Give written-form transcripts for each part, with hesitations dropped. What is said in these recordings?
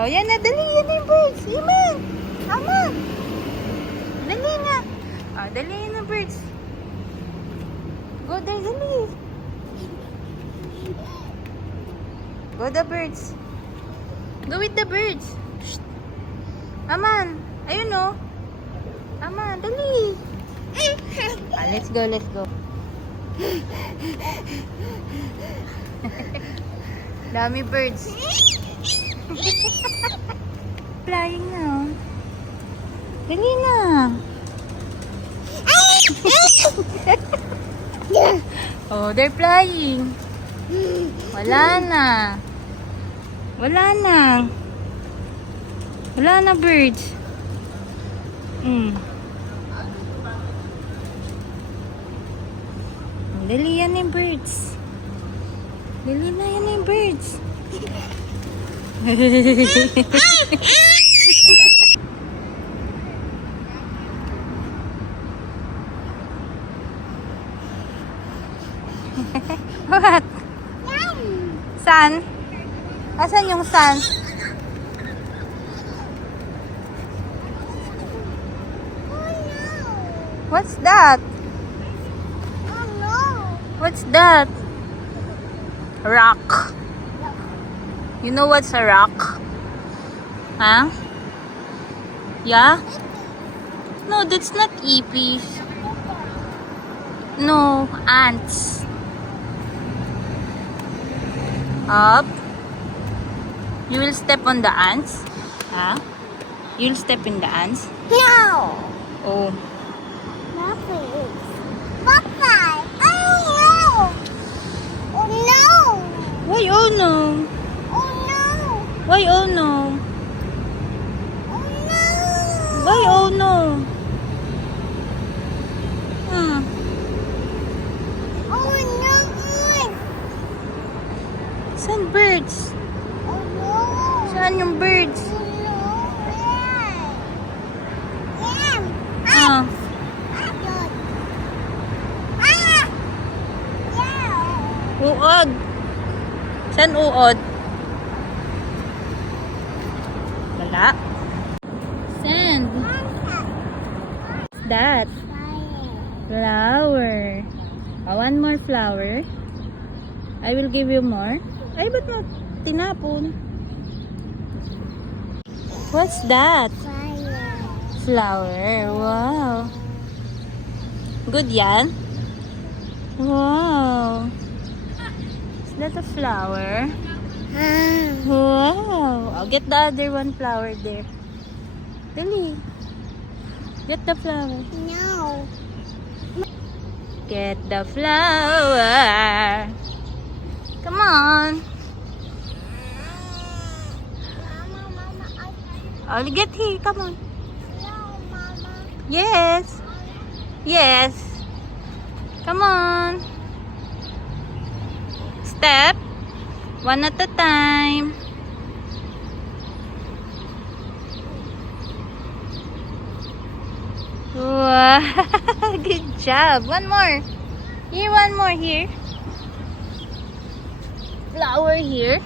Oh, yan na. Dali. Yan na yung birds. Iman. Ama. Dali na. Oh, dali yan na birds. Go there. Dali. Go the birds. Go with the birds. Shh. Aman. Ayun o. Aman. Dali. Let's go. Let's go. Dami birds. Flying na. Oh. Dali na. Oh, they're flying. Wala na. Wala na. Wala na birds. Dali yan yung birds. Dali na yan yung birds. What? Sun? Asan yung sun? What's that? What's that? Rock. You know what's a rock? Huh? Yeah? No, that's not ipis. No, ants. Up. You will step on the ants? Huh? You'll step in the ants? No. Oh. Nothing. Papa. Oh no. Oh no. Why oh no? Oh no. Why oh no? Oh no. Why oh no? Oh no. Saan birds? Oh no. Saan yung birds? Oh no. Yeah. Ah. Uod. Saan uod? Wala. Sand. What's that? Flower. One more flower. I will give you more. Ay, ba't mo tinapon? What's that? Flower. Wow. Good yan? Wow. Is that a flower? Wow. I'll get the other one flower there. Dali. Get the flower. No. Get the flower. Come on. I'll get here. Come on. No, Mama. Yes. Yes. Come on. Step. One at a time. Wow. Good job. One more. Here, one more here. Flower here.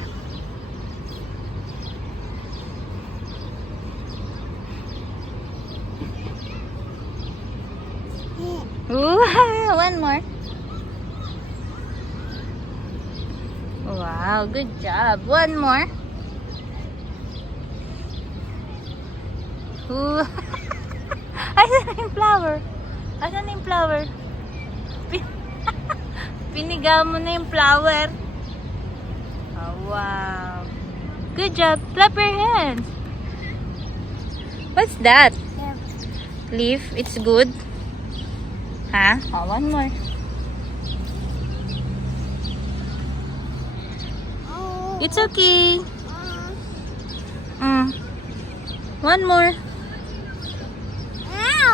Wow. One more. Wow, good job. One more. Ooh. Asan na yung flower? Asan na yung flower? Piniga mo na yung flower. Oh, wow. Good job. Clap your hands. What's that? Leaf. It's good. Huh? Oh, one more. It's okay. One more.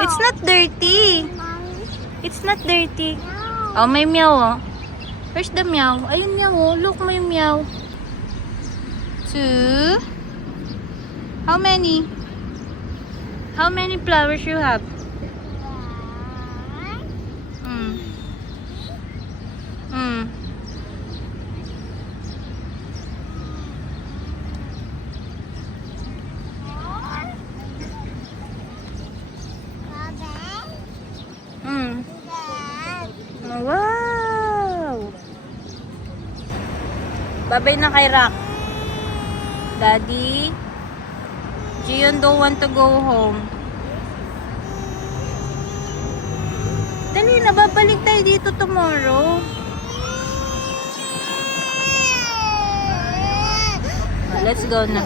It's not dirty. It's not dirty. Oh, may meow oh. Where's the meow? Ayun meow oh. Look, may meow. 2. How many? How many flowers you have? Babay na kay Rock. Daddy. Gion don't want to go home. Dali na, babalik tayo dito tomorrow. Let's go na.